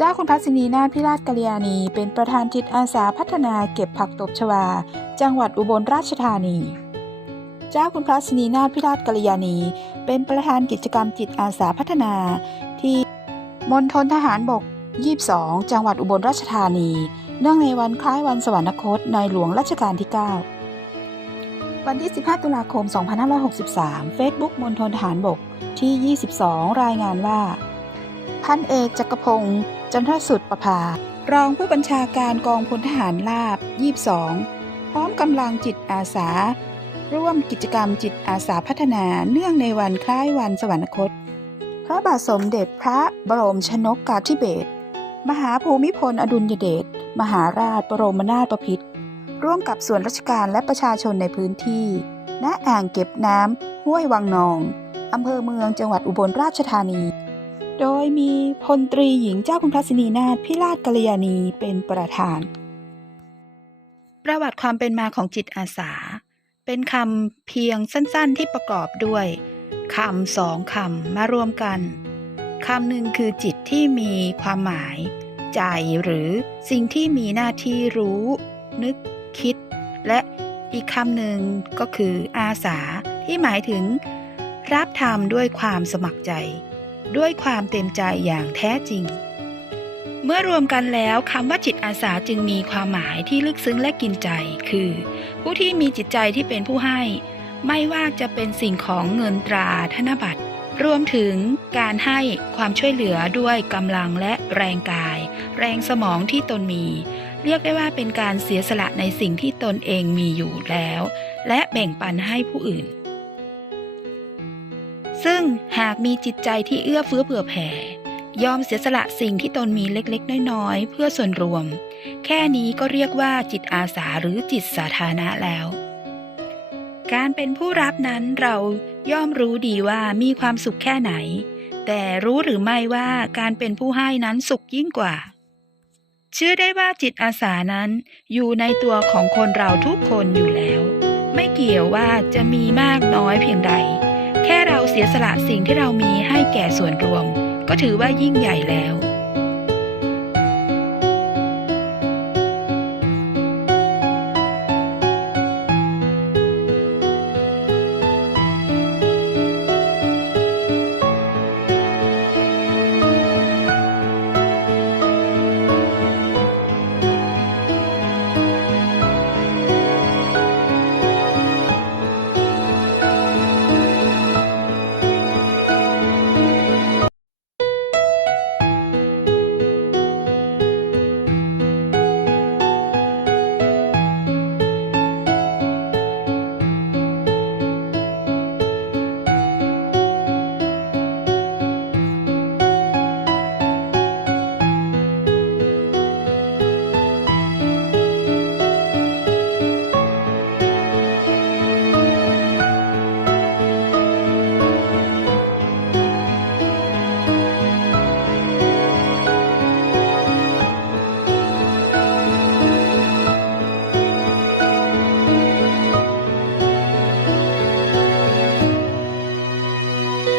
เจ้าคุณพัสินีนาถพิราชกัลยาณี เป็นประธานจิตอาสาพัฒนาเก็บผักตบชวา จังหวัดอุบลราชธานี เจ้าคุณพระสินีนาถพิราชกัลยาณี เป็นประธานกิจกรรมจิตอาสาพัฒนาที่มณฑลทหารบก 22 จังหวัดอุบลราชธานี เนื่องในวันคล้ายวันสวรรคตในหลวงรัชกาลที่ 9 วันที่ 15 ตุลาคม 2563เฟซบุ๊กมณฑลทหารบกที่ 22 รายงานว่า พันเอกจักรพงศ์ จันทสุดประภารองผู้บัญชาการกองพลทหารราบ 22 พร้อมกำลังจิตอาสา ร่วมกิจกรรมจิตอาสาพัฒนาเนื่องในวันคล้ายวันสวรรคต พระบาทสมเด็จพระบรมชนกกาธิเบศรมหาภูมิพลอดุลยเดชมหาราชบรมนาถบพิตรร่วมกับส่วนราชการและประชาชนในพื้นที่ ณ อ่างเก็บน้ำห้วยวังนอง อำเภอเมืองจังหวัดอุบลราชธานี โดยมีพลตรีหญิงเจ้าคุณพระสินีนาถพิราชกัลยาณีเป็นประธาน ประวัติความเป็นมาของจิตอาสา เป็นคำเพียงสั้นๆที่ประกอบด้วยคำสองคำมารวมกันคำหนึ่งคือจิตที่มีความหมาย ใจหรือสิ่งที่มีหน้าที่รู้ นึกคิด และอีกคำหนึ่งก็คืออาสาที่หมายถึง รับทำด้วยความสมัครใจ ด้วยความเต็มใจอย่างแท้จริง เมื่อรวมกันแล้วคำว่าจิตอาสาจึงมีความหมายที่ลึกซึ้งและกินใจ คือ ผู้ที่มีจิตใจที่เป็นผู้ให้ ไม่ว่าจะเป็นสิ่งของเงินตราธนบัตรรวมถึงการให้ความช่วยเหลือด้วยกำลังและแรงกาย แรงสมองที่ตนมี เรียกได้ว่าเป็นการเสียสละในสิ่งที่ตนเองมีอยู่แล้ว และแบ่งปันให้ผู้อื่น ซึ่งหากมีจิตใจที่เอื้อเฟื้อเผื่อแผ่ ยอมเสียสละสิ่งที่ตนมีเล็กๆ น้อยๆ เพื่อส่วนรวม แค่นี้ก็เรียกว่าจิตอาสาหรือจิตสาธารณะแล้ว การเป็นผู้รับนั้นเราย่อมรู้ดีว่ามีความสุขแค่ไหน แต่รู้หรือไม่ว่าการเป็นผู้ให้นั้นสุขยิ่งกว่า เชื่อได้ว่าจิตอาสานั้นอยู่ในตัวของคนเราทุกคนอยู่แล้ว ไม่เกี่ยวว่าจะมีมากน้อยเพียงใด เราเสียสละสิ่งที่เรามีให้แก่ส่วนรวม ก็ถือว่ายิ่งใหญ่แล้ว